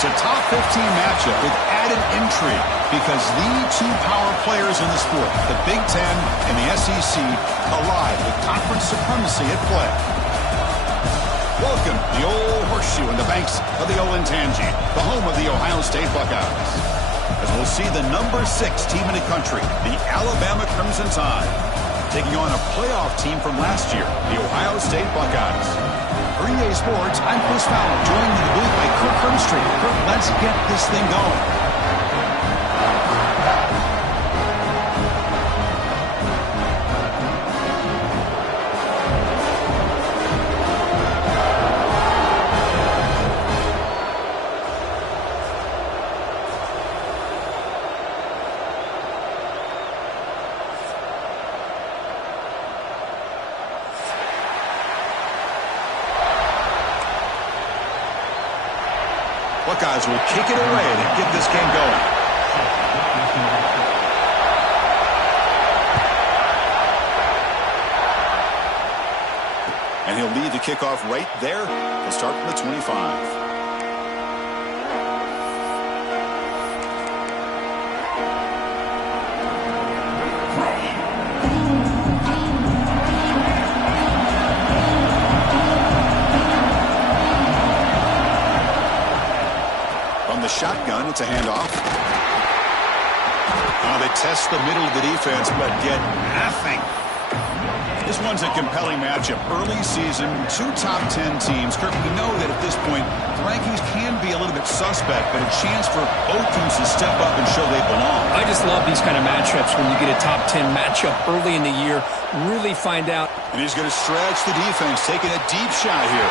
It's a top 15 matchup with added intrigue because the two power players in the sport, the Big Ten and the SEC, collide with conference supremacy at play. Welcome to the old horseshoe in the banks of the old Ncaa, the home of the Ohio State Buckeyes. As we'll see the number 6 team in the country, the Alabama Crimson Tide, taking on a playoff team from last year, the Ohio State Buckeyes. For EA Sports, I'm Chris Fowler, joined in the booth by Kirk Hermstreet. Kirk, let's get this thing going. Buckeyes will kick it away to get this game going. And he'll lead the kickoff right there to start from the 25. Shotgun, it's a handoff. They test the middle of the defense, but get nothing. This one's a compelling matchup. Early season, 2 top 10 teams. Kirk, we know that at this point, the rankings can be a little bit suspect, but a chance for both teams to step up and show they belong. I just love these kind of matchups when you get a top 10 matchup early in the year. Really find out. And he's going to stretch the defense, taking a deep shot here.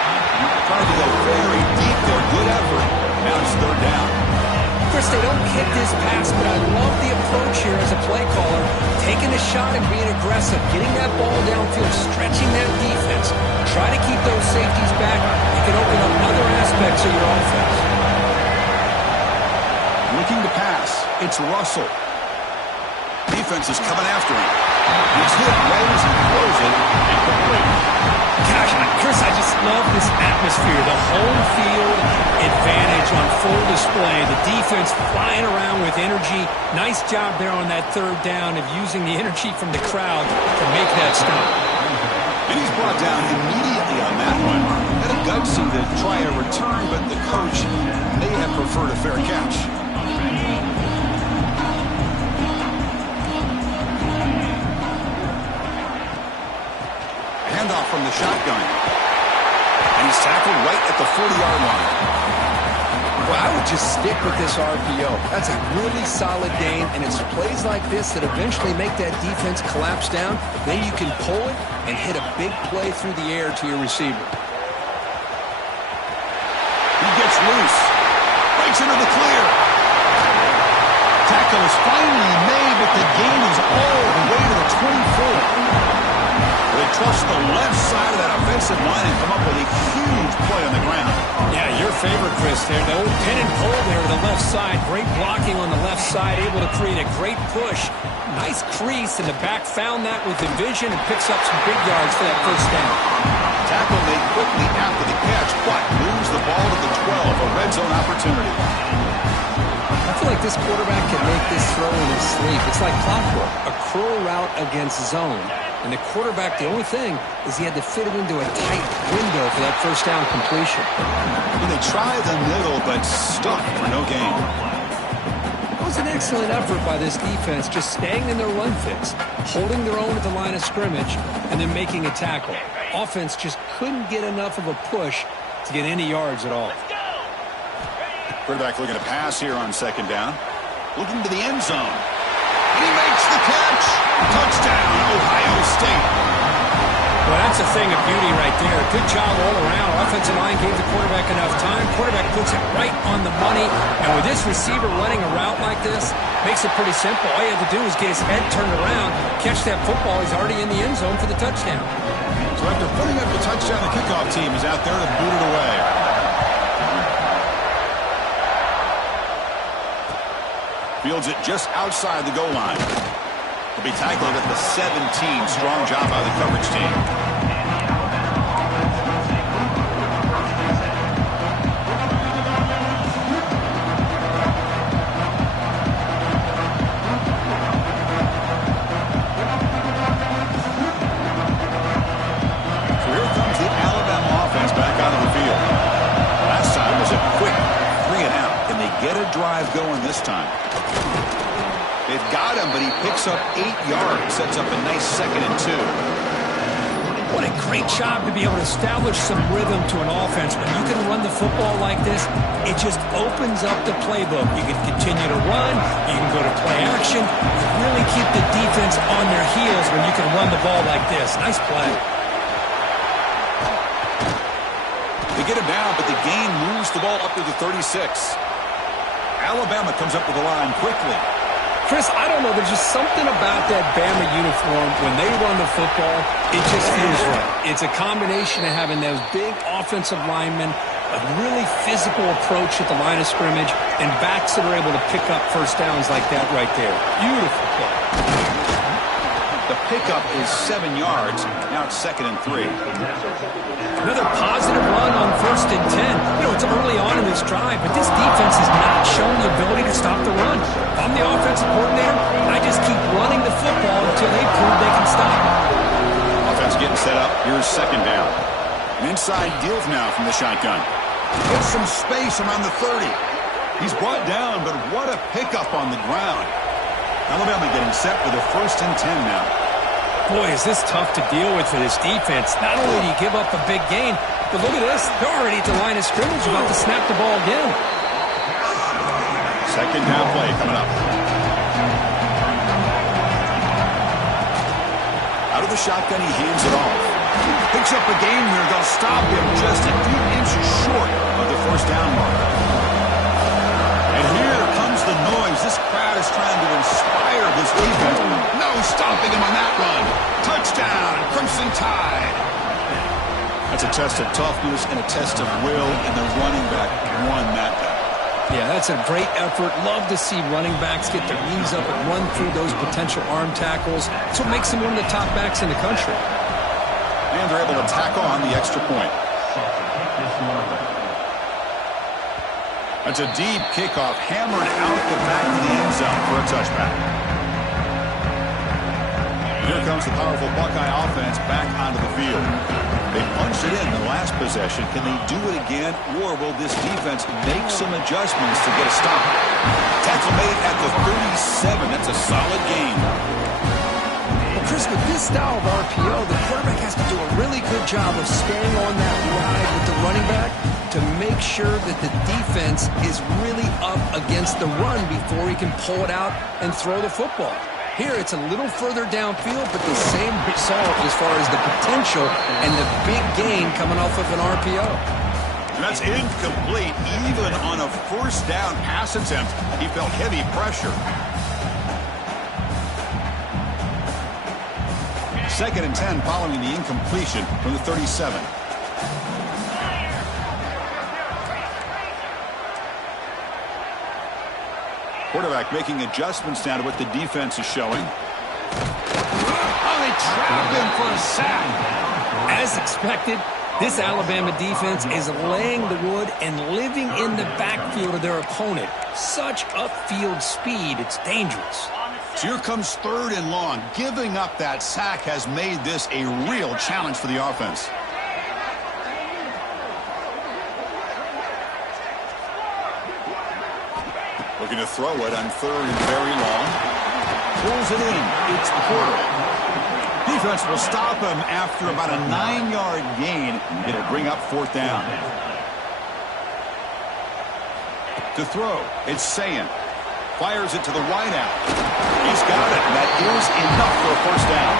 Trying to go very deep there. Good effort. Now it's 3rd down. Chris, they don't hit this pass, but I love the approach here as a play caller. Taking a shot and being aggressive, getting that ball downfield, stretching that defense. Try to keep those safeties back. You can open up other aspects of your offense. Looking to pass. It's Russell. Defense is coming after him. He's hit right as he throws it. Incomplete. Gosh, Chris, I just love this atmosphere. The home field advantage on full display. The defense flying around with energy. Nice job there on that 3rd down of using the energy from the crowd to make that stop. And he's brought down immediately on that one. Had a gutsy to try a return, but the coach may have preferred a fair catch. Handoff from the shotgun. And he's tackled right at the 40-yard line. Well, I would just stick with this RPO. That's a really solid game, and it's plays like this that eventually make that defense collapse down. Then you can pull it and hit a big play through the air to your receiver. He gets loose. Breaks into the clear. Tackle is finally made, but the gain is all the way to the 24. They trust the left side of that offensive line and come up with a huge play on the ground. Yeah, your favorite, Chris, there. The old pin and pull there to the left side. Great blocking on the left side, able to create a great push. Nice crease, and the back found that with the vision and picks up some big yards for that 1st down. Tackle made quickly after the catch, but moves the ball to the 12, a red zone opportunity. I feel like this quarterback can make this throw in his sleep. It's like clockwork, a crow route against zone. And the quarterback, the only thing is he had to fit it into a tight window for that 1st down completion. And they try the middle, but stuck for no gain. It was an excellent effort by this defense, just staying in their run fits, holding their own at the line of scrimmage, and then making a tackle. Offense just couldn't get enough of a push to get any yards at all. Quarterback looking to pass here on 2nd down. Looking to the end zone. And he makes the catch. Touchdown, Ohio State. Well, that's a thing of beauty right there. Good job all around. Offensive line gave the quarterback enough time. Quarterback puts it right on the money. And with this receiver running a route like this, makes it pretty simple. All you have to do is get his head turned around, catch that football. He's already in the end zone for the touchdown. So after putting up the touchdown, the kickoff team is out there to boot it away. Fields it just outside the goal line. He'll be tackled at the 17. Strong job by the coverage team. So here comes the Alabama offense back out of the field. Last time was a quick 3 and out. Can they get a drive going this time? They've got him, but he picks up 8 yards. Sets up a nice 2nd and 2. What a great job to be able to establish some rhythm to an offense. When you can run the football like this, it just opens up the playbook. You can continue to run. You can go to play action. You really keep the defense on their heels when you can run the ball like this. Nice play. They get him down, but the gain moves the ball up to the 36. Alabama comes up to the line quickly. Chris, I don't know. There's just something about that Bama uniform. When they run the football, it just feels right. It's a combination of having those big offensive linemen, a really physical approach at the line of scrimmage, and backs that are able to pick up 1st downs like that right there. Beautiful play. The pickup is 7 yards. Now it's 2nd and 3. Another positive run on 1st and 10. You know, it's early on in this drive, but this defense has not shown the ability to stop the run. If I'm the offensive coordinator, I just keep running the football until they prove they can stop. Offense getting set up. Here's 2nd down. An inside give now from the shotgun. Gets some space around the 30. He's brought down, but what a pickup on the ground. Alabama getting set for the 1st and 10 now. Boy, is this tough to deal with for this defense. Not only do you give up a big gain, but look at this. They're already at the line of scrimmage, about to snap the ball again. 2nd down play coming up. Out of the shotgun, he hands it off. Picks up a gain here. They'll stop him just a few inches short of the 1st down mark. And here comes the noise. This crowd is trying to inspire this defense. No stopping him on that run. Touchdown, Crimson Tide. That's a test of toughness and a test of will, and the running back won that day. Yeah, that's a great effort. Love to see running backs get their knees up and run through those potential arm tackles. That's what makes them one of the top backs in the country. And they're able to tack on the extra point. That's a deep kickoff, hammered out the back of the end zone for a touchback. Here comes the powerful Buckeye offense back onto the field. They punched it in the last possession. Can they do it again, or will this defense make some adjustments to get a stop? Tackle made at the 37. That's a solid gain. Well, Chris, with this style of RPO, the quarterback has to do a really good job of staying on that ride with the running back to make sure that the defense is really up against the run before he can pull it out and throw the football. Here, it's a little further downfield, but the same result as far as the potential and the big gain coming off of an RPO. And that's incomplete. Even on a 1st down pass attempt, he felt heavy pressure. 2nd and 10 following the incompletion from the 37. Quarterback making adjustments now to what the defense is showing. Oh, they trap him for a sack. As expected, this Alabama defense is laying the wood and living in the backfield of their opponent. Such upfield speed, it's dangerous. So here comes 3rd and long. Giving up that sack has made this a real challenge for the offense. Looking to throw it on 3rd and very long. Pulls it in. It's Porter. Defense will stop him after about a 9-yard gain. It'll bring up 4th down. To throw, it's Ncaa. Fires it to the wideout. He's got it, and that is enough for a 1st down.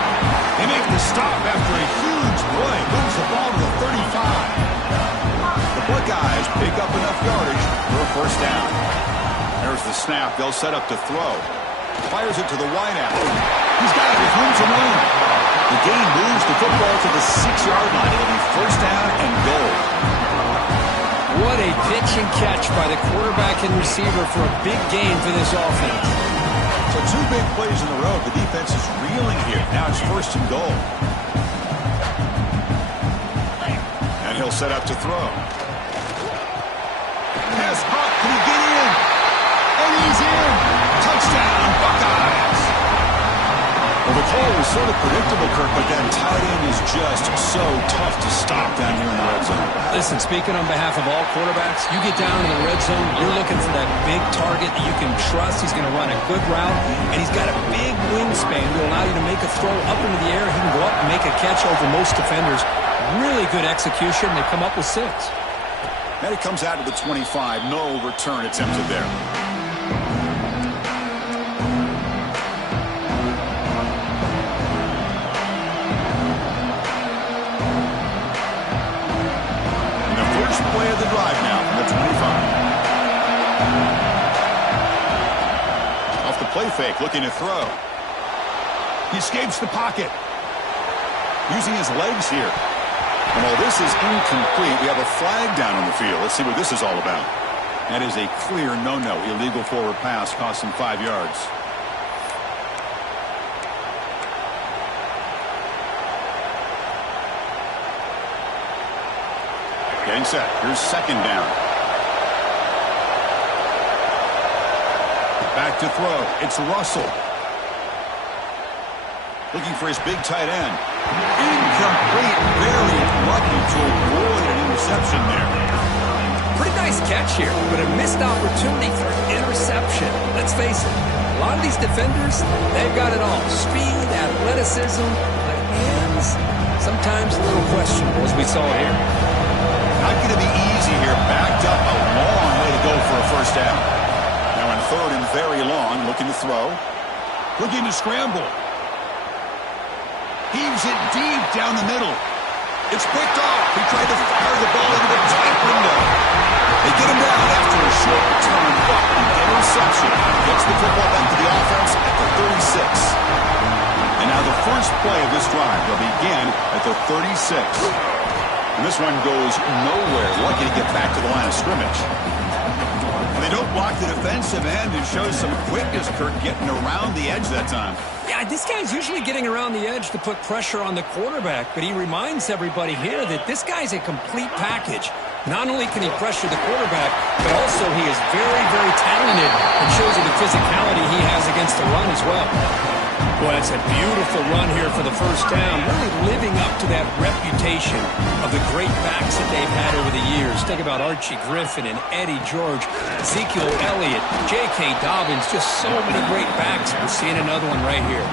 They make the stop after a huge play. Moves the ball to the 35. The Buckeyes pick up enough yardage for a 1st down. There's the snap. They'll set up to throw. Fires it to the wideout. He's got it with room to run. The gain moves the football to the 6-yard line. It'll be 1st down and goal. What a pitch and catch by the quarterback and receiver for a big gain for this offense. So 2 big plays in a row. The defense is reeling here. Now it's 1st and goal. And he'll set up to throw. Pass caught. Can he get in? And he's in. Touchdown, Buckeyes. Well, the call was sort of predictable, Kirk, but that tight end is just so tough to stop down here in the red zone. Listen, speaking on behalf of all quarterbacks, you get down in the red zone, you're looking for that big target that you can trust. He's going to run a good route, and he's got a big wingspan to allow you to make a throw up into the air. He can go up and make a catch over most defenders. Really good execution. They come up with 6. Then he comes out to the 25. No return attempted there. Play of the drive now from the 25. Off the play fake, looking to throw. He escapes the pocket. Using his legs here. And while this is incomplete, we have a flag down on the field. Let's see what this is all about. That is a clear no-no. Illegal forward pass, cost him 5 yards. Getting set. Here's 2nd down. Back to throw. It's Russell. Looking for his big tight end. Incomplete. Very lucky to avoid an interception there. Pretty nice catch here, but a missed opportunity for an interception. Let's face it, a lot of these defenders, they've got it all. Speed, athleticism, but hands, sometimes a little questionable, as we saw here. Not going to be easy here. Backed up, a long way to go for a first down. Now on third and very long, looking to throw. Looking to scramble. Heaves it deep down the middle. It's picked off. He tried to fire the ball into the tight window. They get him down after a short return, but an interception gets the football back to the offense at the 36. And now the first play of this drive will begin at the 36. And this one goes nowhere. Lucky to get back to the line of scrimmage. And they don't block the defensive end and shows some quickness, Kirk, getting around the edge that time. Yeah, this guy's usually getting around the edge to put pressure on the quarterback, but he reminds everybody here that this guy's a complete package. Not only can he pressure the quarterback, but also he is very, very talented and shows you the physicality he has against the run as well. Well, that's a beautiful run here for the first down, really living up to that reputation of the great backs that they've had over the years. Think about Archie Griffin and Eddie George, Ezekiel Elliott, J.K. Dobbins, just so many great backs. We're seeing another one right here.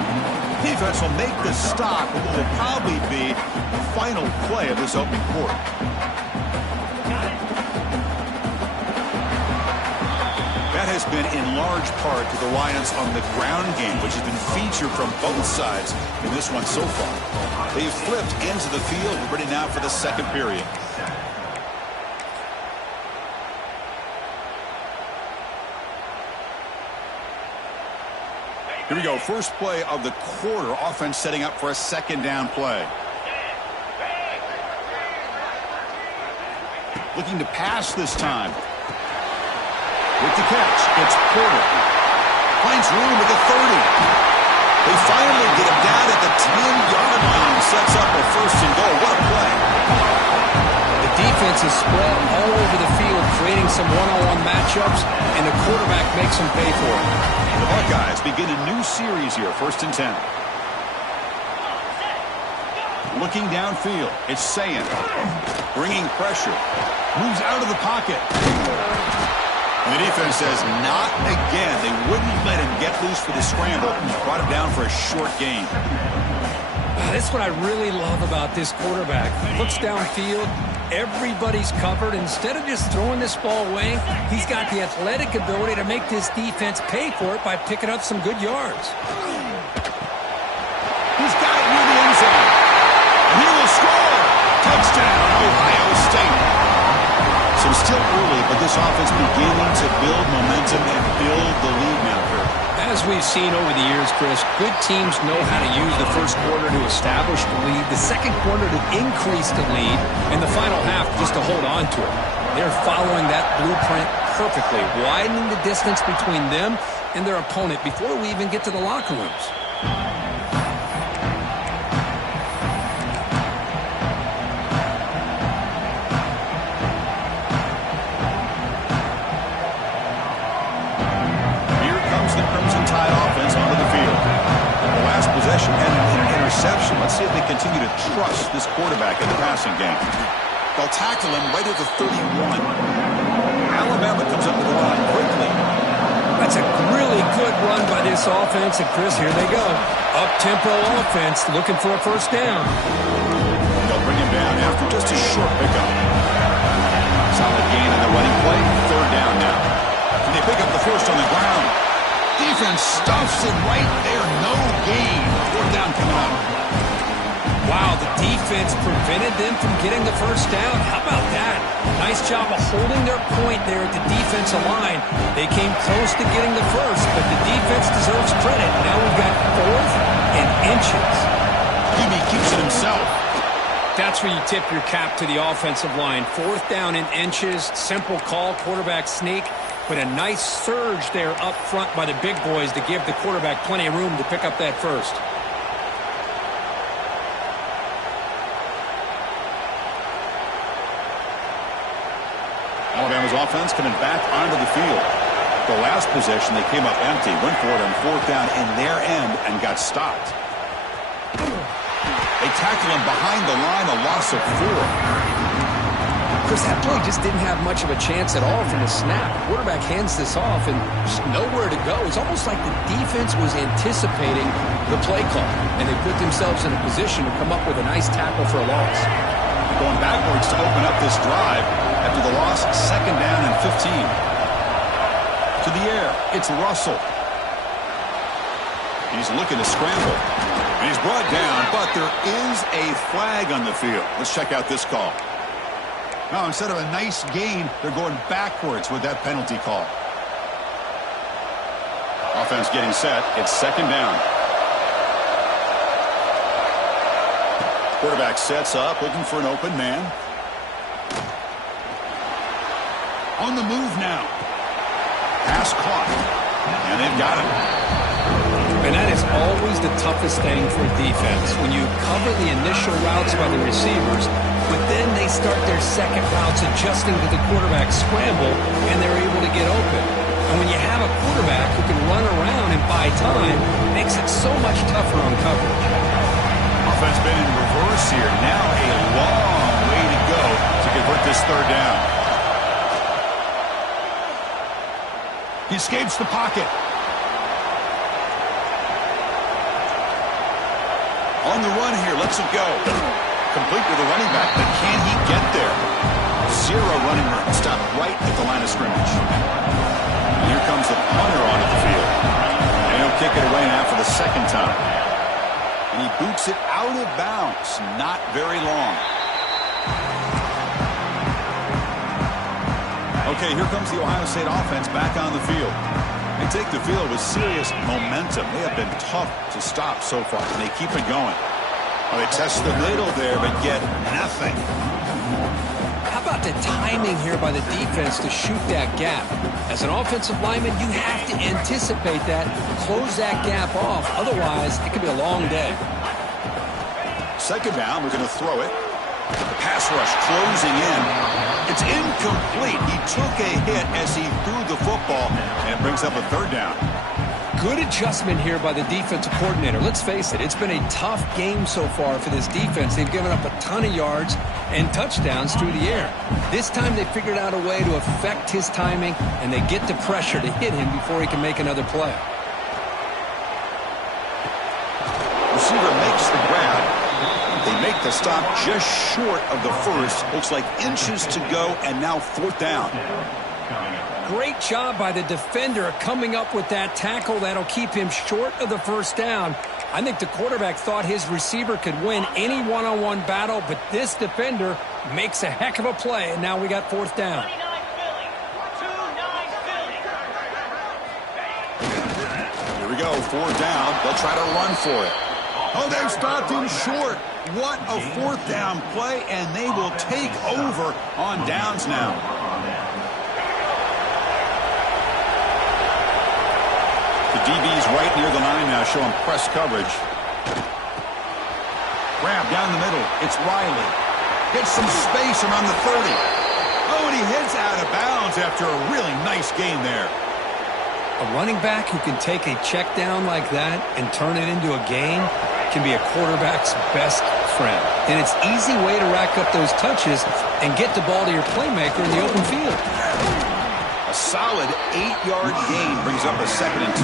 Defense will make the stop, but will probably be the final play of this opening quarter. That has been in large part to the Lions on the ground game, which has been featured from both sides in this one so far. They've flipped into the field, ready now for the second period. Here we go, first play of the quarter. Offense setting up for a second down play. Looking to pass this time. With the catch, it's Porter. Finds room at the 30. They finally get him down at the 10-yard line. Sets up a first and goal. What a play. The defense is spread all over the field, creating some one-on-one matchups, and the quarterback makes them pay for it. The Buckeyes begin a new series here, first and 10. Looking downfield, it's Ncaa. Bringing pressure. Moves out of the pocket. And the defense says, not again. They wouldn't let him get loose for the scramble. Brought him down for a short gain. That's what I really love about this quarterback. Looks downfield. Everybody's covered. Instead of just throwing this ball away, he's got the athletic ability to make this defense pay for it by picking up some good yards. He's got it near the end zone. And he will score. Touchdown, Ohio State. So still early, but this offense beginning to build momentum and build the lead now, Kurt. As we've seen over the years, Chris, good teams know how to use the first quarter to establish the lead, the second quarter to increase the lead, and the final half just to hold on to it. They're following that blueprint perfectly, widening the distance between them and their opponent before we even get to the locker rooms. And an interception. Let's see if they continue to trust this quarterback in the passing game. They'll tackle him right at the 31. Alabama comes up to the line quickly. That's a really good run by this offense. And, Chris, here they go. Up-tempo offense looking for a first down. They'll bring him down after just a short pickup. Solid gain on the running play. Third down now. And they pick up the first on the ground. Defense stuffs it right there. No gain. Fourth down coming up. Wow, the defense prevented them from getting the first down. How about that? Nice job of holding their point there at the defensive line. They came close to getting the first, but the defense deserves credit. Now we've got fourth and inches. QB keeps it himself. That's where you tip your cap to the offensive line. Fourth down in inches. Simple call, quarterback sneak. But a nice surge there up front by the big boys to give the quarterback plenty of room to pick up that first. Alabama's offense coming back onto the field. The last possession, they came up empty, went for it on fourth down in their end and got stopped. They tackle him behind the line, a loss of 4. Chris, that play just didn't have much of a chance at all from the snap. The quarterback hands this off and just nowhere to go. It's almost like the defense was anticipating the play call, and they put themselves in a position to come up with a nice tackle for a loss. Going backwards to open up this drive after the loss, 2nd down and 15. To the air, it's Russell. He's looking to scramble. And he's brought down, but there is a flag on the field. Let's check out this call. Now, instead of a nice gain, they're going backwards with that penalty call. Offense getting set. It's 2nd down. Quarterback sets up, looking for an open man. On the move now. Pass caught. And they've got him. And that is always the toughest thing for a defense, when you cover the initial routes by the receivers, but then they start their second routes adjusting to the quarterback scramble, and they're able to get open. And when you have a quarterback who can run around and buy time, it makes it so much tougher on coverage. Offense been in reverse here. Now a long way to go to convert this 3rd down. He escapes the pocket. On the run here, lets it go. Complete with the running back, but can he get there? 0 running room. Stopped right at the line of scrimmage. And here comes the punter onto the field. And he'll kick it away now for the 2nd time. And he boots it out of bounds. Not very long. Okay, here comes the Ohio State offense back on the field. They take the field with serious momentum. They have been tough to stop so far, and they keep it going. Well, they test the middle there, but get nothing. How about the timing here by the defense to shoot that gap? As an offensive lineman, you have to anticipate that, close that gap off. Otherwise, it could be a long day. 2nd down, we're going to throw it. The pass rush closing in. It's incomplete. He took a hit as he threw the football, and it brings up a 3rd down. Good adjustment here by the defensive coordinator. Let's face it, it's been a tough game so far for this defense. They've given up a ton of yards and touchdowns through the air. This time they figured out a way to affect his timing, and they get the pressure to hit him before he can make another play. Receiver makes the grab. They make the stop just short of the first. Looks like inches to go, and now 4th down. Great job by the defender coming up with that tackle that'll keep him short of the 1st down. I think the quarterback thought his receiver could win any one-on-one battle, but this defender makes a heck of a play, and now we got 4th down. Here we go, 4th down. They'll try to run for it. Oh, they've stopped him short. What a 4th down play, and they will take over on downs now. The DB's right near the line now, showing press coverage. Grab down the middle. It's Riley. Gets some space around the 30. Oh, and he hits out of bounds after a really nice gain there. A running back who can take a check down like that and turn it into a gain can be a quarterback's best friend. And it's an easy way to rack up those touches and get the ball to your playmaker in the open field. A solid 8-yard gain brings up a 2nd and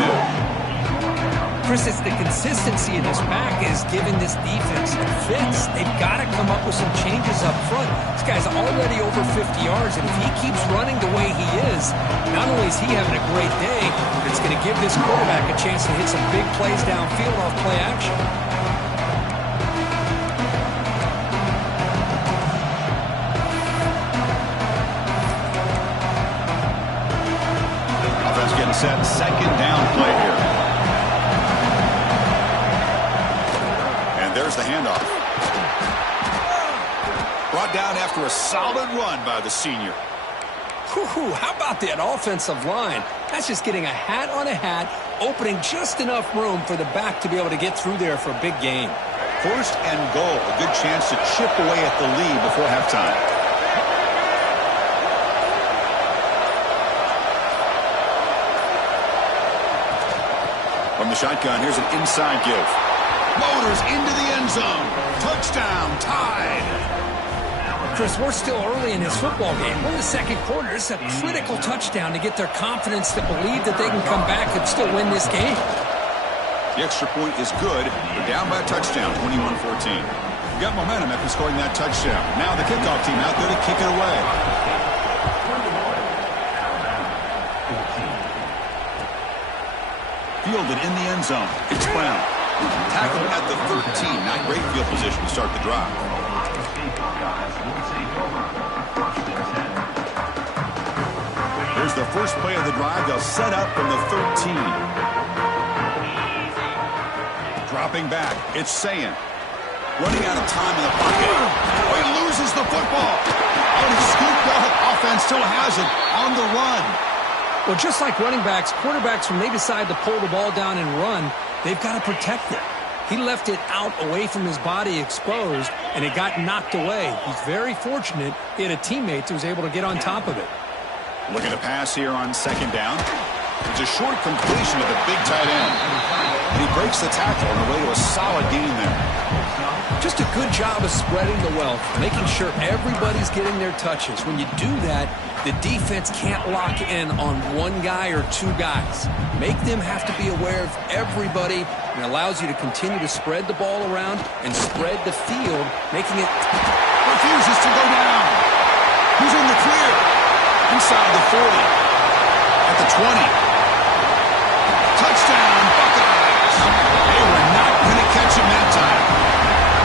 2. Chris, it's the consistency in this pack is giving this defense the fits. They've got to come up with some changes up front. This guy's already over 50 yards, and if he keeps running the way he is, not only is he having a great day, but it's going to give this quarterback a chance to hit some big plays downfield off play action. Offense getting set. 2nd down play here. There's the handoff. Brought down after a solid run by the senior. Whew, how about that offensive line? That's just getting a hat on a hat, opening just enough room for the back to be able to get through there for a big gain. 1st and goal. A good chance to chip away at the lead before halftime. From the shotgun, here's an inside give. Motors into the end zone. Touchdown, tied. Chris, we're still early in this football game. We're in the second quarter. This is a critical touchdown to get their confidence to believe that they can come back and still win this game. The extra point is good. They're down by a touchdown, 21-14. Got momentum after scoring that touchdown. Now the kickoff team out there to kick it away. Fielded in the end zone. It's Brown. Tackled at the 13. Not great field position to start the drive. Here's the first play of the drive. They'll set up from the 13. Dropping back. It's Ncaa. Running out of time in the pocket. Oh, he loses the football. Oh, he scooped up. Offense still has it on the run. Well, just like running backs, quarterbacks, when they decide to pull the ball down and run, they've got to protect it. He left it out away from his body exposed, and it got knocked away. He's very fortunate he had a teammate who was able to get on top of it. Looking to pass here on second down. It's a short completion to the big tight end. And he breaks the tackle on the way to a solid gain there. Just a good job of spreading the wealth, making sure everybody's getting their touches. When you do that, the defense can't lock in on one guy or two guys. Make them have to be aware of everybody, and allows you to continue to spread the ball around and spread the field, making it... Refuses to go down. Who's in the clear? Inside the 40. At the 20. Touchdown, Buckeyes. They were not going to catch him that time.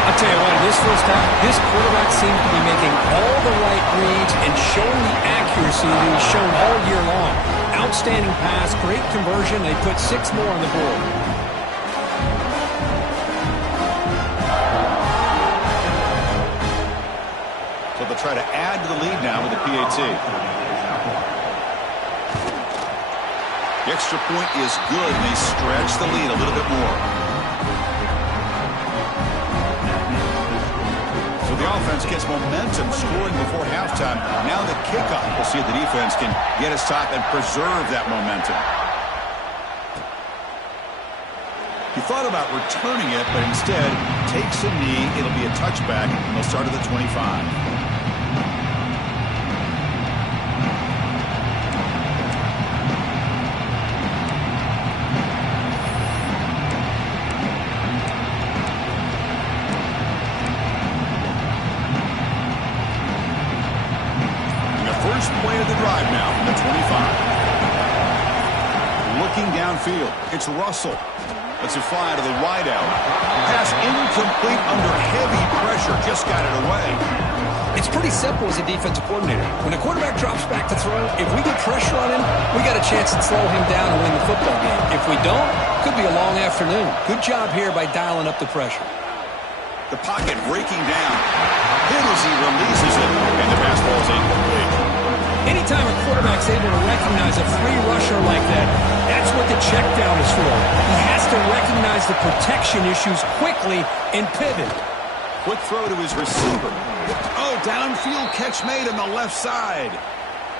I'll tell you what, in this first half, this quarterback seemed to be making all the right reads and showing the accuracy that he's shown all year long. Outstanding pass, great conversion. They put 6 more on the board. So they'll try to add to the lead now with the PAT. The extra point is good, and they stretch the lead a little bit more. So the offense gets momentum scoring before halftime. Now the kickoff. We'll see if the defense can get a stop and preserve that momentum. He thought about returning it, but instead takes a knee. It'll be a touchback, and they'll start at the 25. First play of the drive now from the 25. Looking downfield, it's Russell. Lets it fly to the wideout. Pass incomplete under heavy pressure. Just got it away. It's pretty simple as a defensive coordinator. When a quarterback drops back to throw, if we get pressure on him, we got a chance to slow him down and win the football game. If we don't, could be a long afternoon. Good job here by dialing up the pressure. The pocket breaking down. Then as he releases it, and the pass ball is incomplete. Anytime a quarterback's able to recognize a free rusher like that, that's what the check down is for. He has to recognize the protection issues quickly and pivot. Quick throw to his receiver. Oh, downfield catch made on the left side.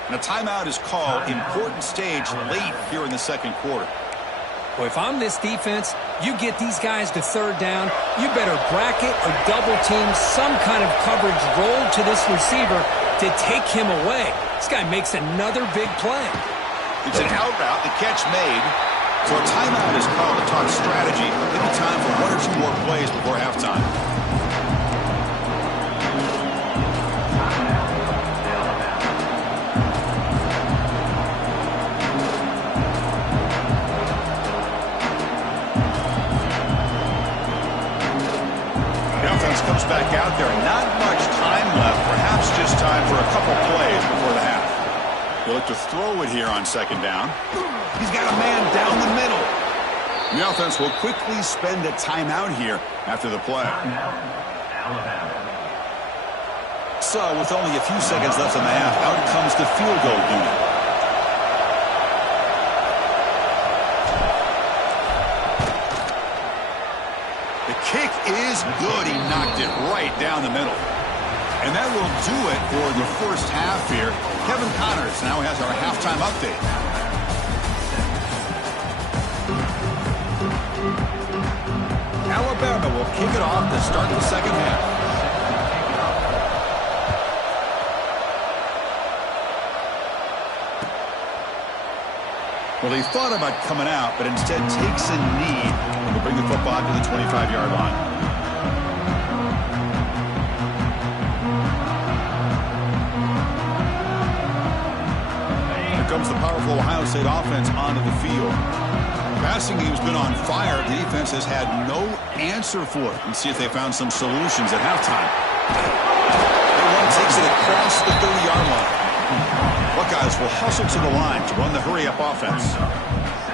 And a timeout is called. Important stage late here in the second quarter. Well, if I'm this defense, you get these guys to third down, you better bracket or double team some kind of coverage roll to this receiver to take him away. This guy makes another big play. It's an out route, the catch made. So a timeout is called to talk strategy. Maybe time for 1 or 2 more plays before halftime. Comes back out there. Not much time left. Perhaps just time for a couple plays before the half. He'll look to throw it here on second down. He's got a man down the middle. The offense will quickly spend a timeout here after the play. So with only a few seconds left in the half, out comes the field goal unit. Kick is good. He knocked it right down the middle. And that will do it for the first half here. Kevin Connors now has our halftime update. Alabama will kick it off to start the second half. Well, he thought about coming out, but instead takes a knee to bring the football to the 25-yard line. Here comes the powerful Ohio State offense onto the field. Passing game's been on fire. The defense has had no answer for it. Let's see if they found some solutions at halftime. One takes it across the 30-yard line. Buckeyes will hustle to the line to run the hurry-up offense.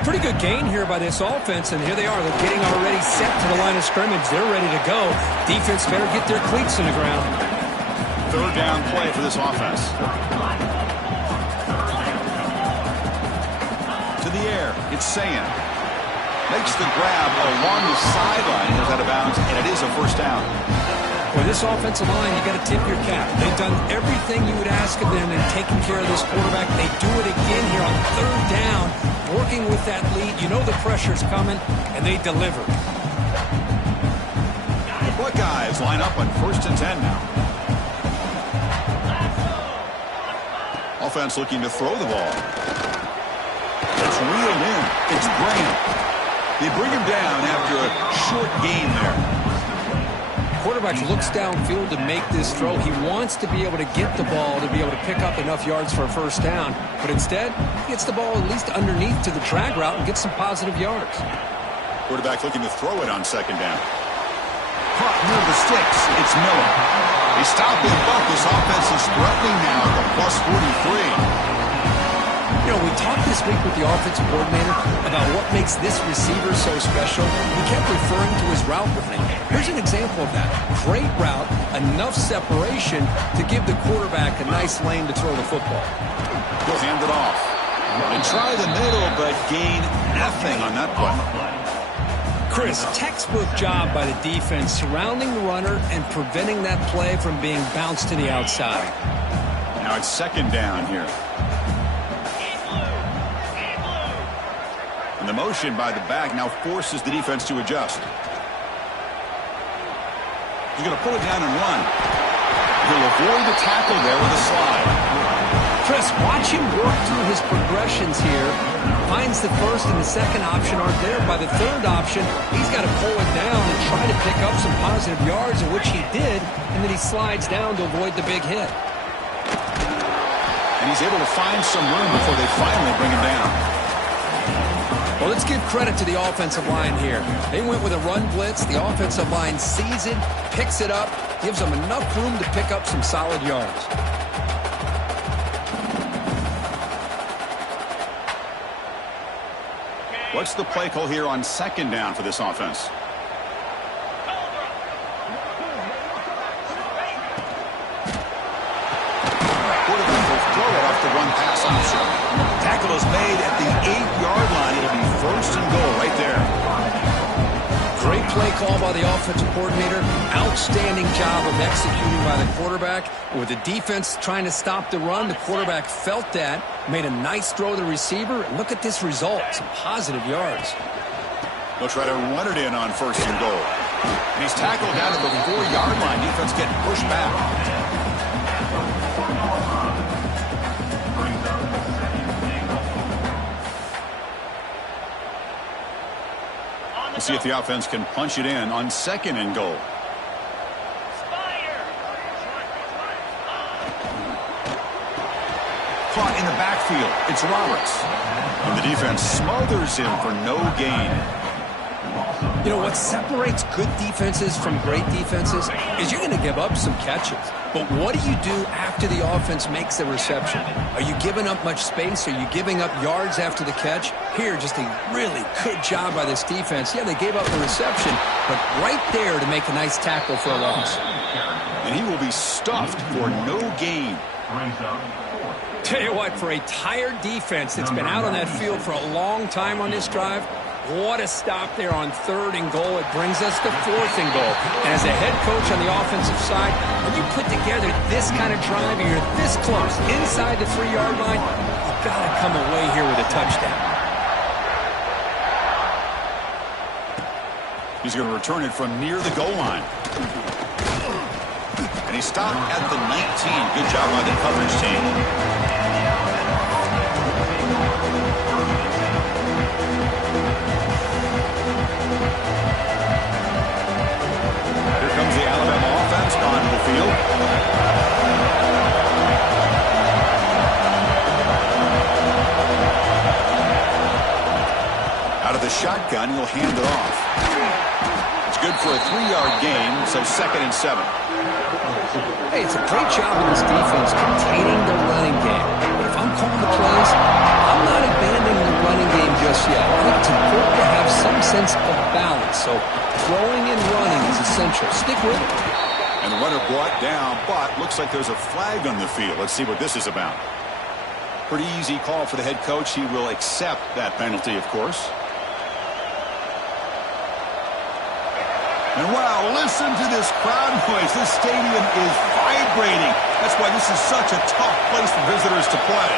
Pretty good gain here by this offense, and here they are. They're getting already set to the line of scrimmage. They're ready to go. Defense better get their cleats in the ground. Third down play for this offense. To the air, it's Ncaa. Makes the grab along the sideline. Goes out of bounds, and it is a first down. For this offensive line, you got to tip your cap. They've done everything you would ask of them in taking care of this quarterback. They do it again here on third down, working with that lead. You know the pressure's coming, and they deliver. The Buckeyes line up on 1st and 10 now. Offense looking to throw the ball. It's reeled in. It's Graham. They bring him down after a short gain there. Quarterback looks downfield to make this throw. He wants to be able to get the ball to be able to pick up enough yards for a first down. But instead, he gets the ball at least underneath to the drag route and gets some positive yards. Quarterback looking to throw it on second down. Caught near the sticks. It's Miller. They stop him, but this offense is threatening now at the plus 43. You know, we talked this week with the offensive coordinator about what makes this receiver so special. He kept referring to his route running. Here's an example of that. Great route, enough separation to give the quarterback a nice lane to throw the football. He'll hand it off. And try the middle, but gain nothing on that play. Chris, textbook job by the defense surrounding the runner and preventing that play from being bounced to the outside. Now it's second down here. And the motion by the back now forces the defense to adjust. He's going to pull it down and run. He'll avoid the tackle there with a slide. Chris, watch him work through his progressions here. Finds the first and the second option aren't there. By the third option, he's got to pull it down and try to pick up some positive yards, of which he did, and then he slides down to avoid the big hit. And he's able to find some room before they finally bring him down. Well, let's give credit to the offensive line here. They went with a run blitz. The offensive line sees it, picks it up, gives them enough room to pick up some solid yards. What's the play call here on second down for this offense? Quarterback will throw it off the run-pass option. Tackle is made at the 8-yard line. It'll be 1st and goal right there. Great play call by the offensive coordinator. Outstanding job of executing by the quarterback. With the defense trying to stop the run, the quarterback felt that, made a nice throw to the receiver. And look at this result, some positive yards. They'll try to run it in on 1st and goal. And he's tackled down at the 4-yard line. Defense getting pushed back. Let's see if the offense can punch it in on 2nd and goal. Caught in the backfield. It's Roberts. And the defense smothers him for no gain. You know, what separates good defenses from great defenses is you're going to give up some catches. But what do you do after the offense makes the reception? Are you giving up much space? Are you giving up yards after the catch? Here, just a really good job by this defense. Yeah, they gave up the reception, but right there to make a nice tackle for a loss. And he will be stuffed for no gain. Tell you what, for a tired defense that's been out on that field for a long time on this drive, what a stop there on 3rd and goal. It brings us to 4th and goal. And as a head coach on the offensive side, when you put together this kind of drive and you're this close inside the 3-yard line, you've got to come away here with a touchdown. He's going to return it from near the goal line. And he stopped at the 19. Good job by the coverage team. shotgun. He'll hand it off. It's good for a 3-yard gain, so 2nd and 7. Hey, it's a great job of this defense containing the running game. But if I'm calling the plays, I'm not abandoning the running game just yet. I think it's important to have some sense of balance. So throwing and running is essential. Stick with it. And the runner brought down, but looks like there's a flag on the field. Let's see what this is about. Pretty easy call for the head coach. He will accept that penalty, of course. And wow, listen to this crowd noise. This stadium is vibrating. That's why this is such a tough place for visitors to play.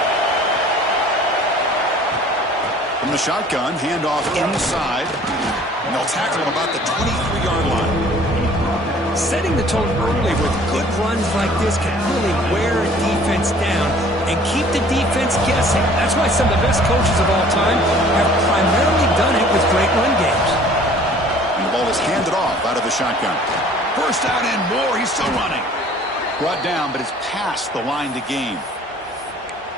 From the shotgun, handoff inside. And they'll tackle him about the 23-yard line. Setting the tone early with good runs like this can really wear a defense down and keep the defense guessing. That's why some of the best coaches of all time have primarily done it with great run games. And the ball is handed off out of the shotgun. First down and more. He's still running. Brought down, but it's past the line to gain.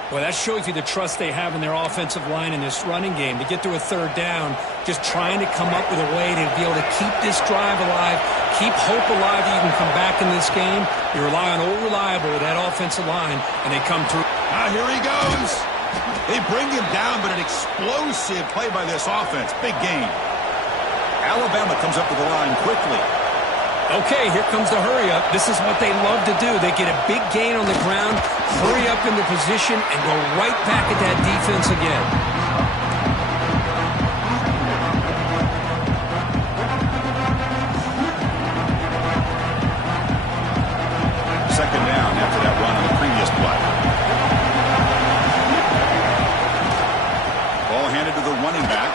Well, that shows you the trust they have in their offensive line in this running game. To get to a 3rd down, just trying to come up with a way to be able to keep this drive alive, keep hope alive that you can come back in this game. You rely on old reliable with that offensive line, and they come through. Here he goes. They bring him down, but an explosive play by this offense. Big gain. Alabama comes up to the line quickly. Okay, here comes the hurry-up. This is what they love to do. They get a big gain on the ground, hurry up into position, and go right back at that defense again. Second down after that run on the previous play. Ball handed to the running back.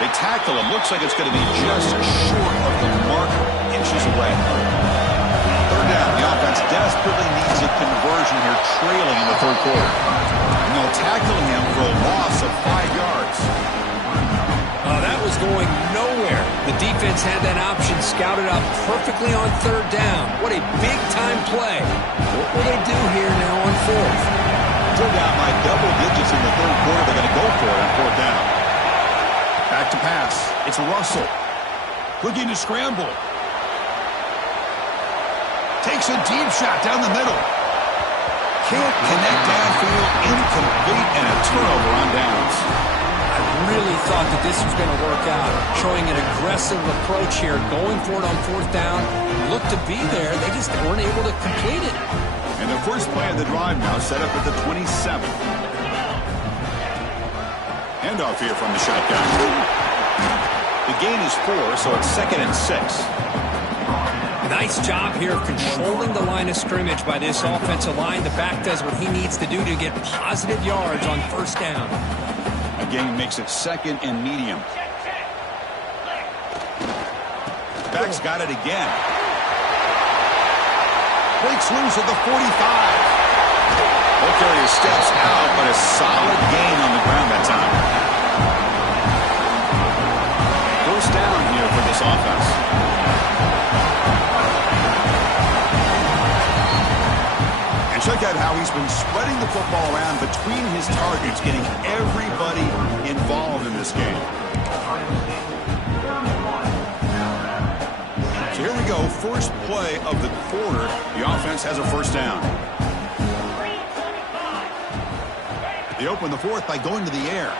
They tackle him. Looks like it's going to be just short of the mark, inches away. 3rd down. The offense desperately needs a conversion here, trailing in the 3rd quarter. And they'll tackle him for a loss of 5 yards. That was going nowhere. The defense had that option scouted out perfectly on 3rd down. What a big-time play. What will they do here now on 4th? Still down by double digits in the 3rd quarter. They're going to go for it on 4th down. Back to pass. It's Russell. Looking to scramble. Takes a deep shot down the middle. Can't connect downfield. Incomplete, and a turnover on downs. I really thought that this was going to work out. Showing an aggressive approach here. Going for it on 4th down. Looked to be there. They just weren't able to complete it. And the first play of the drive now set up at the 27. Handoff here from the shotgun. The gain is 4, so it's 2nd and 6. Nice job here of controlling the line of scrimmage by this offensive line. The back does what he needs to do to get positive yards on 1st down. Again, makes it 2nd and medium. Back's got it again. Breaks loose at the 45. Ball carrier steps out, but a solid gain on the ground that time. First down here for this offense. And check out how he's been spreading the football around between his targets, getting everybody involved in this game. So here we go, first play of the quarter. The offense has a first down. They open the 4th by going to the air.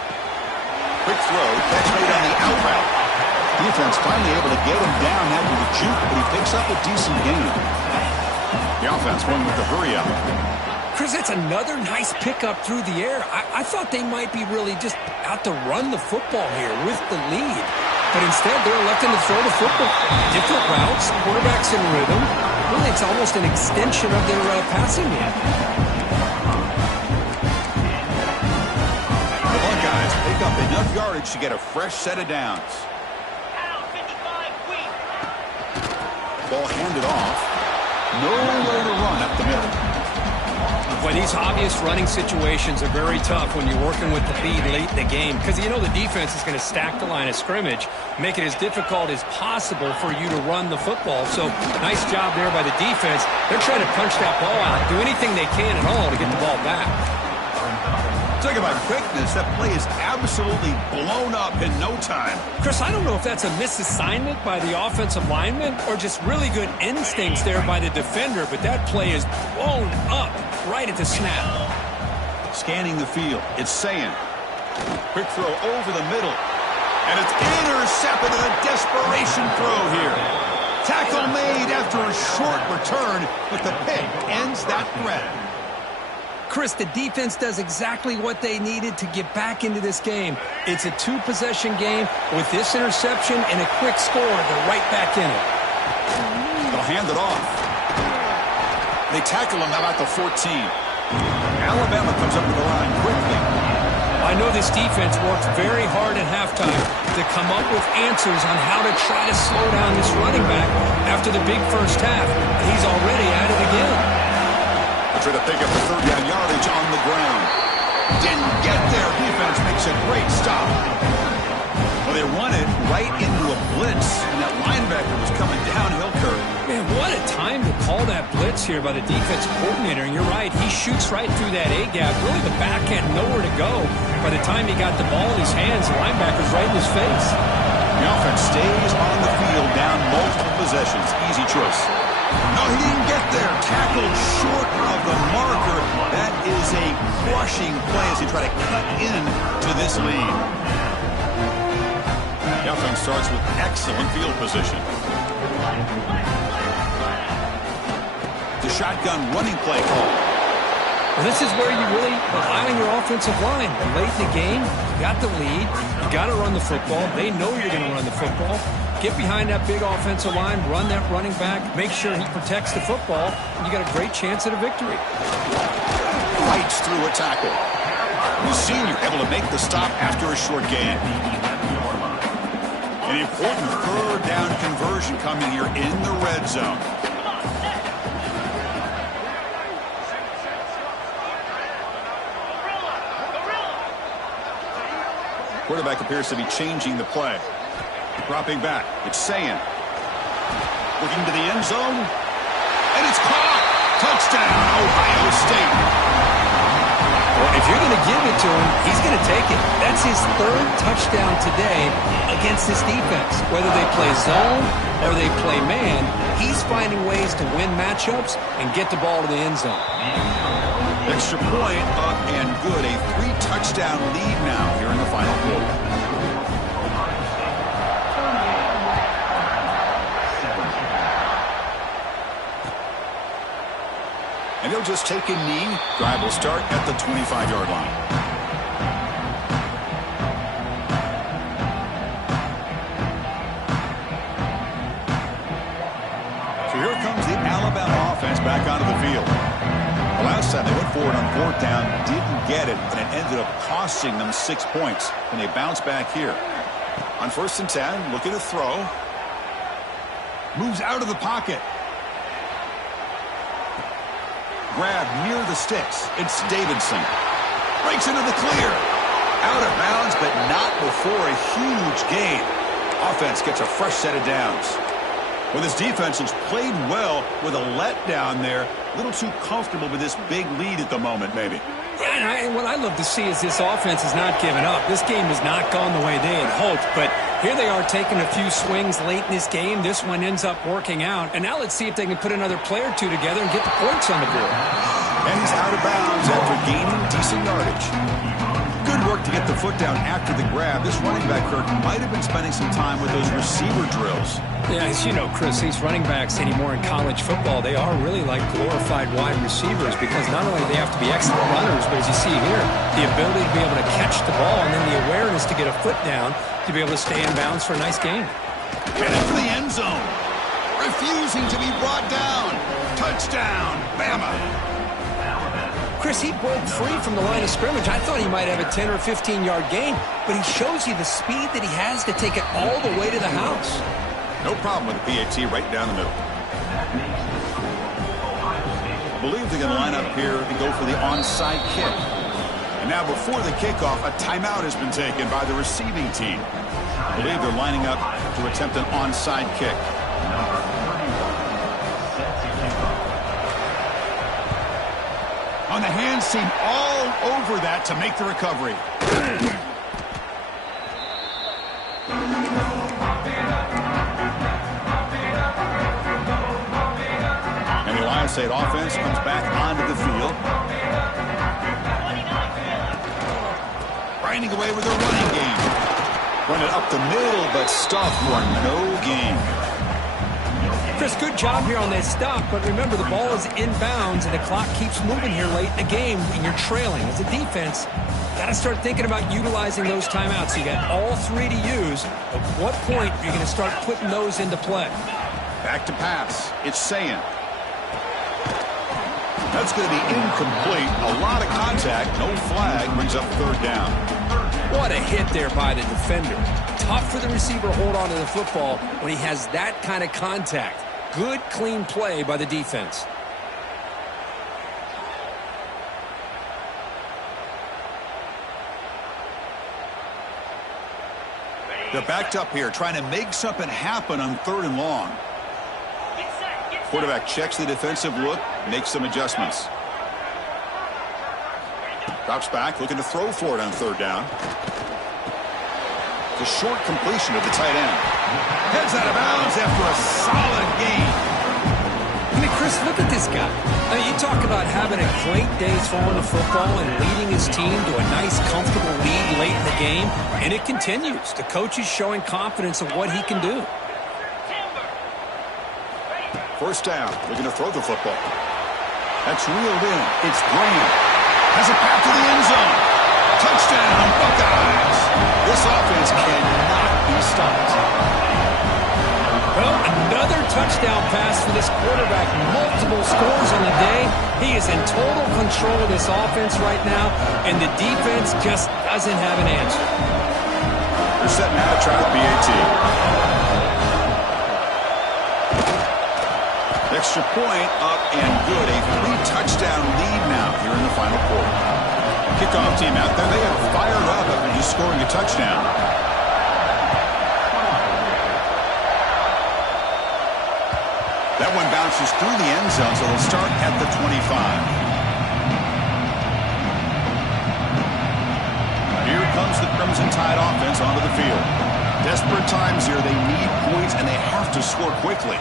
Quick throw, catch made on the out route. Defense finally able to get him down after the juke, but he picks up a decent gain. The offense going with the hurry-up. Chris, that's another nice pickup through the air. I thought they might be really just out to run the football here with the lead. But instead, they're electing to throw the football. Different routes, quarterbacks in rhythm. Really, it's almost an extension of their passing game. Pick up enough yardage to get a fresh set of downs. Ball handed off. Nowhere to run up the middle. Boy, these obvious running situations are very tough when you're working with the lead late in the game because you know the defense is going to stack the line of scrimmage, make it as difficult as possible for you to run the football. So nice job there by the defense. They're trying to punch that ball out, do anything they can at all to get the ball back. Talk about quickness. That play is absolutely blown up in no time. Chris, I don't know if that's a misassignment by the offensive lineman or just really good instincts there by the defender, but that play is blown up right at the snap. Scanning the field. It's Ncaa. Quick throw over the middle. And it's intercepted in a desperation throw here. Tackle made after a short return, but the pick ends that threat. Chris, the defense does exactly what they needed to get back into this game. It's a two-possession game. With this interception and a quick score, they're right back in it. They'll hand it off. They tackle him about the 14. Alabama comes up to the line quickly. I know this defense worked very hard at halftime to come up with answers on how to try to slow down this running back after the big first half. He's already at it again. They're trying to pick up the third-down yardage on the ground. Didn't get there. Defense makes a great stop. Well, they run it right into a blitz, and that linebacker was coming downhill curve. Man, what a time to call that blitz here by the defensive coordinator. And you're right, he shoots right through that A-gap. Really, the back had nowhere to go. By the time he got the ball in his hands, the linebacker's right in his face. The offense stays on the field down multiple possessions. Easy choice. No, he didn't get there. Tackled short of the marker. That is a crushing play as they try to cut in to this lead. The offense starts with excellent field position. The shotgun running play call. Well, this is where you really rely on your offensive line. Late in the game, you got the lead. You got to run the football. They know you're going to run the football. Get behind that big offensive line, run that running back, make sure he protects the football, and you got a great chance at a victory. Fights through a tackle. The senior able to make the stop after a short gain. An important third down conversion coming here in the red zone. Quarterback appears to be changing the play. Dropping back. It's Ncaa. Looking to the end zone. And it's caught. Touchdown, Ohio State. Well, if you're going to give it to him, he's going to take it. That's his third touchdown today against this defense. Whether they play zone or they play man, he's finding ways to win matchups and get the ball to the end zone. Extra point up and good. A 3-touchdown lead now here in the final quarter. And they'll just take a knee. Drive will start at the 25-yard line. So here comes the Alabama offense back onto the field. The last time they went forward on fourth down, didn't get it, and it ended up costing them 6 points. And they bounce back here. On 1st and 10, looking to throw. Moves out of the pocket. Grab near the sticks. It's Davidson. Breaks into the clear. Out of bounds, but not before a huge gain. Offense gets a fresh set of downs. Well, this defense has played well with a letdown there. A little too comfortable with this big lead at the moment, maybe. Yeah, and what I love to see is this offense is not giving up. This game has not gone the way they had hoped, but here they are taking a few swings late in this game. This one ends up working out. And now let's see if they can put another play or two together and get the points on the board. And he's out of bounds after gaining decent yardage. Good work to get the foot down after the grab. This running back, Kirk, might have been spending some time with those receiver drills. Yeah, as you know, Chris, these running backs anymore in college football, they are really like glorified wide receivers because not only do they have to be excellent runners, but as you see here, the ability to be able to catch the ball and then the awareness to get a foot down to be able to stay in bounds for a nice gain. Headed for the end zone. Refusing to be brought down. Touchdown, Bama. Chris, he broke free from the line of scrimmage. I thought he might have a 10 or 15-yard gain, but he shows you the speed that he has to take it all the way to the house. No problem with the PAT right down the middle. I believe they're going to line up here and go for the onside kick. And now before the kickoff, a timeout has been taken by the receiving team. I believe they're lining up to attempt an onside kick. On the hands team, all over that to make the recovery. And the Ohio State offense comes back onto the field. Grinding away with a running game. Run it up the middle, but stuffed for no gain. Chris, good job here on that stop, but remember the ball is inbounds and the clock keeps moving here late in the game and you're trailing. As a defense, got to start thinking about utilizing those timeouts. You got all three to use. At what point are you going to start putting those into play? Back to pass. It's Ncaa. That's going to be incomplete. A lot of contact. No flag. Brings up third down. What a hit there by the defender. Tough for the receiver to hold on to the football when he has that kind of contact. Good, clean play by the defense. They're backed up here, trying to make something happen on third and long. Quarterback checks the defensive look, makes some adjustments. Drops back, looking to throw for it on third down. The short completion of the tight end. Heads out of bounds after a solid gain. I mean, Chris, look at this guy. I mean, you talk about having a great day throwing the football and leading his team to a nice, comfortable lead late in the game, and it continues. The coach is showing confidence of what he can do. First down, looking to throw the football. That's reeled in. It's Graham. Has a path to the end zone. Touchdown, Buckeyes. This offense cannot be stopped. Well, another touchdown pass for this quarterback. Multiple scores on the day. He is in total control of this offense right now, and the defense just doesn't have an answer. They're setting out to try the PAT. Extra point up and good. A 3-touchdown lead now here in the final quarter. Kickoff team out there. They are fired up after just scoring a touchdown. That one bounces through the end zone, so they'll start at the 25. Here comes the Crimson Tide offense onto the field. Desperate times here. They need points, and they have to score quickly.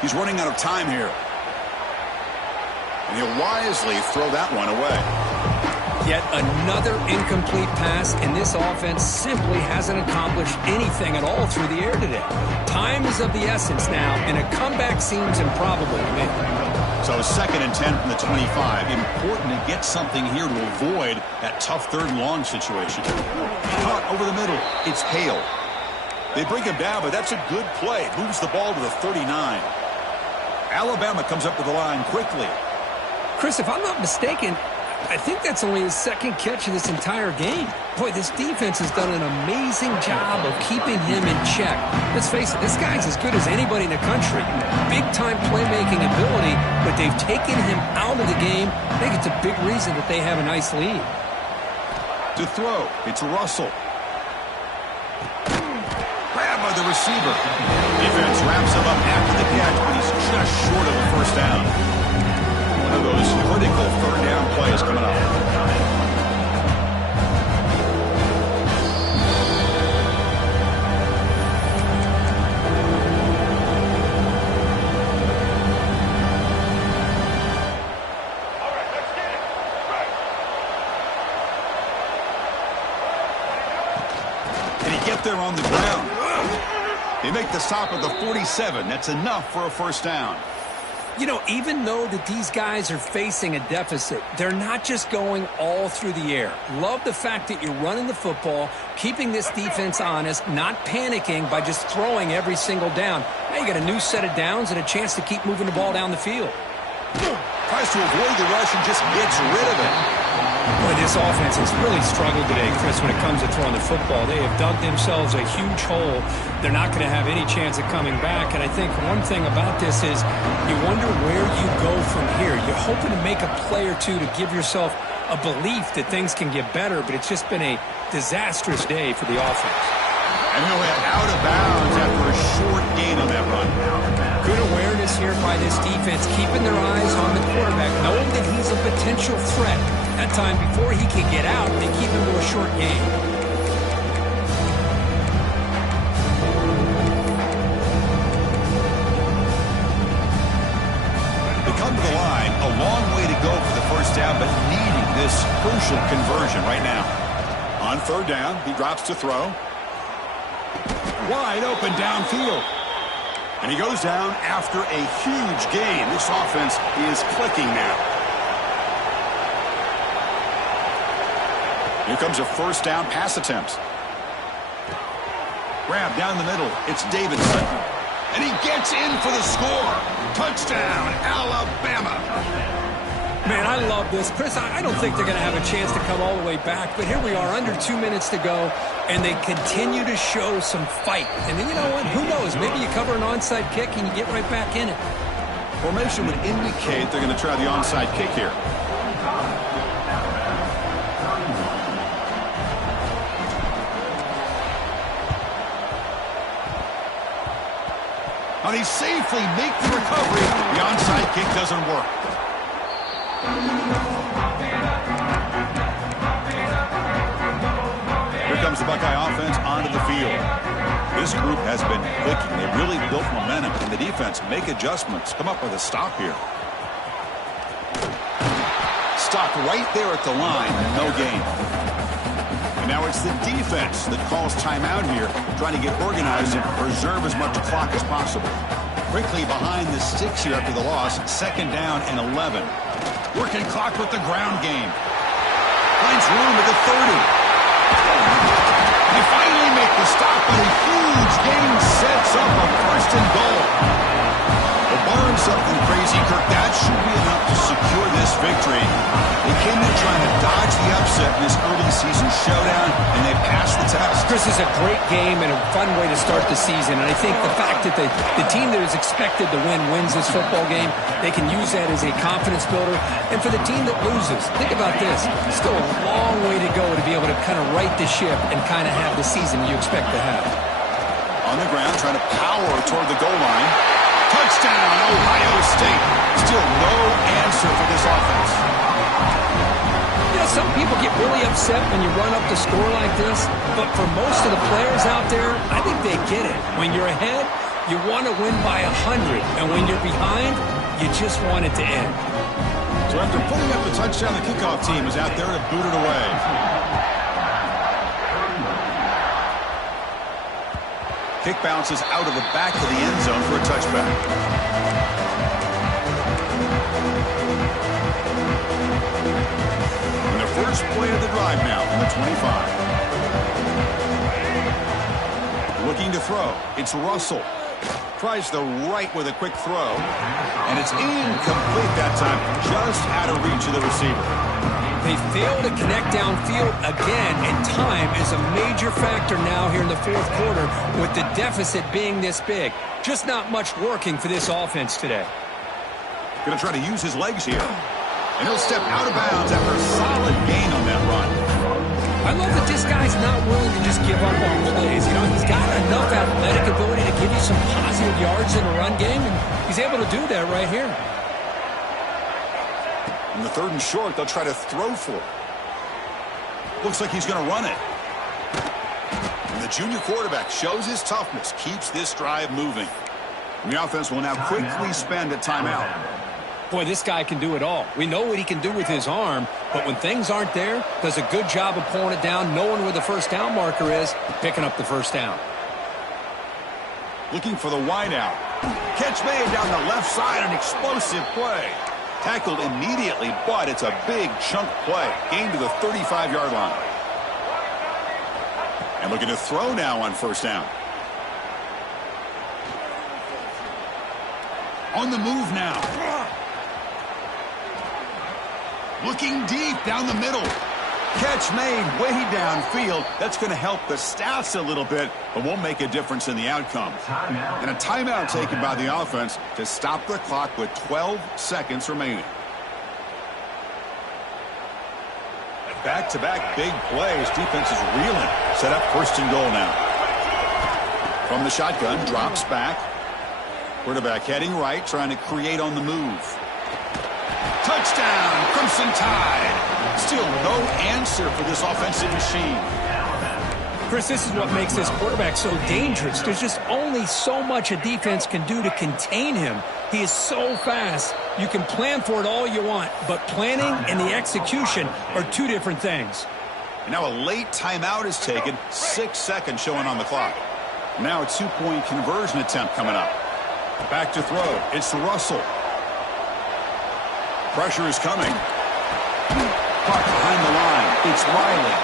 He's running out of time here. And he'll wisely throw that one away. Yet another incomplete pass, and this offense simply hasn't accomplished anything at all through the air today. Time is of the essence now, and a comeback seems improbable to me. So 2nd and 10 from the 25. Important to get something here to avoid that tough third and long situation. Caught over the middle. It's Hale. They bring him down, but that's a good play. Moves the ball to the 39. Alabama comes up to the line quickly. Chris, if I'm not mistaken, I think that's only his second catch of this entire game. Boy, this defense has done an amazing job of keeping him in check. Let's face it, this guy's as good as anybody in the country. Big-time playmaking ability, but they've taken him out of the game. I think it's a big reason that they have a nice lead. To throw, it's Russell. Grabbed by the receiver. Defense wraps him up after the catch, but he's just short of the first down. One of those critical third down plays coming up. Can he get there on the ground? They make the stop at the 47. That's enough for a first down. You know, even though that these guys are facing a deficit, they're not just going all through the air. Love the fact that you're running the football, keeping this defense honest, not panicking by just throwing every single down. Now you got a new set of downs and a chance to keep moving the ball down the field. Tries to avoid the rush and just gets rid of it. Boy, this offense has really struggled today, Chris, when it comes to throwing the football. They have dug themselves a huge hole. They're not going to have any chance of coming back. And I think one thing about this is you wonder where you go from here. You're hoping to make a play or two to give yourself a belief that things can get better, but it's just been a disastrous day for the offense. And he'll head out of bounds after a short gain on that run. Good awareness here by this defense, keeping their eyes on the quarterback, knowing that he's a potential threat. That time before he can get out, they keep him to a short game. They come to the line, a long way to go for the first down, but needing this crucial conversion right now. On third down, he drops to throw. Wide open downfield. And he goes down after a huge gain. This offense is clicking now. Here comes a first down pass attempt. Grab down the middle. It's Davidson. And he gets in for the score. Touchdown, Alabama. Man, I love this. Chris, I don't think they're going to have a chance to come all the way back, but here we are, under 2 minutes to go, and they continue to show some fight. And then, you know what? Who knows? Maybe you cover an onside kick and you get right back in it. Formation would indicate they're going to try the onside kick here. Now they safely make the recovery. The onside kick doesn't work. Here comes the Buckeye offense onto the field. This group has been clicking. They've really built momentum, and the defense make adjustments. Come up with a stop here. Stopped right there at the line. No gain. And now it's the defense that calls timeout here, trying to get organized and preserve as much clock as possible. Quickly behind the sticks here after the loss. Second down and 11. Working clock with the ground game. Finds room at the 30. They finally make the stop, but a huge gain sets up a first and goal. Well, barring something crazy, Kirk, that should be enough to secure this victory. They came in trying to dodge the upset in this early season showdown, and they passed the test. Chris, is a great game and a fun way to start the season. And I think the fact that the team that is expected to win wins this football game, they can use that as a confidence builder. And for the team that loses, think about this. Still a long way to go to be able to kind of right the ship and kind of have the season you expect to have. On the ground, trying to power toward the goal line. Touchdown, Ohio State. Still no answer for this offense. Some people get really upset when you run up the score like this, but for most of the players out there, I think they get it. When you're ahead, you want to win by 100, and when you're behind, you just want it to end. So after putting up the touchdown, the kickoff team is out there to boot it away. Kick bounces out of the back of the end zone for a touchback. First play of the drive now from the 25. Looking to throw. It's Russell. Tries the right with a quick throw. And it's incomplete that time. Just out of reach of the receiver. They fail to connect downfield again, and time is a major factor now here in the fourth quarter with the deficit being this big. Just not much working for this offense today. Going to try to use his legs here. And he'll step out of bounds after a solid gain on that run. I love that this guy's not willing to just give up on plays. You know, he's got enough athletic ability to give you some positive yards in the run game, and he's able to do that right here. In the third and short, they'll try to throw for it. Looks like he's going to run it. And the junior quarterback shows his toughness, keeps this drive moving. And the offense will now quickly spend a timeout. Boy, this guy can do it all. We know what he can do with his arm, but when things aren't there, does a good job of pulling it down, knowing where the first down marker is, picking up the first down. Looking for the wideout. Catch made down the left side, an explosive play. Tackled immediately, but it's a big chunk play. Gain to the 35-yard line. And looking to throw now on first down. On the move now. Looking deep down the middle. Catch made way downfield. That's going to help the stats a little bit, but won't make a difference in the outcome. And a timeout taken by the offense to stop the clock with 12 seconds remaining. Back-to-back big plays. Defense is reeling. Set up first and goal now. From the shotgun, drops back. Quarterback heading right, trying to create on the move. Touchdown, Crimson Tide. Still no answer for this offensive machine. Chris, this is what makes this quarterback so dangerous. There's just only so much a defense can do to contain him. He is so fast. You can plan for it all you want, but planning and the execution are two different things. And now a late timeout is taken. 6 seconds showing on the clock. Now a two-point conversion attempt coming up. Back to throw. It's Russell. Pressure is coming. Caught behind the line. It's Riley.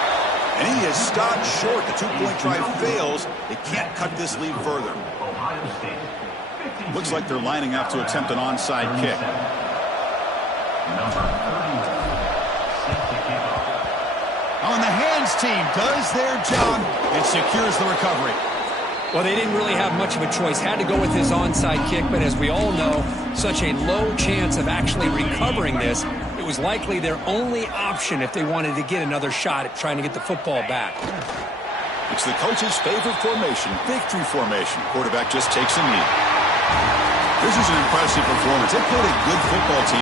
And he is stopped short. The two-point try fails. They can't cut this lead further. Looks like they're lining up to attempt an onside kick. Oh, and the hands team does their job and secures the recovery. Well, they didn't really have much of a choice. Had to go with his onside kick, but as we all know, such a low chance of actually recovering this. It was likely their only option if they wanted to get another shot at trying to get the football back. It's the coach's favorite formation, victory formation. Quarterback just takes a knee. This is an impressive performance. They played a good football team.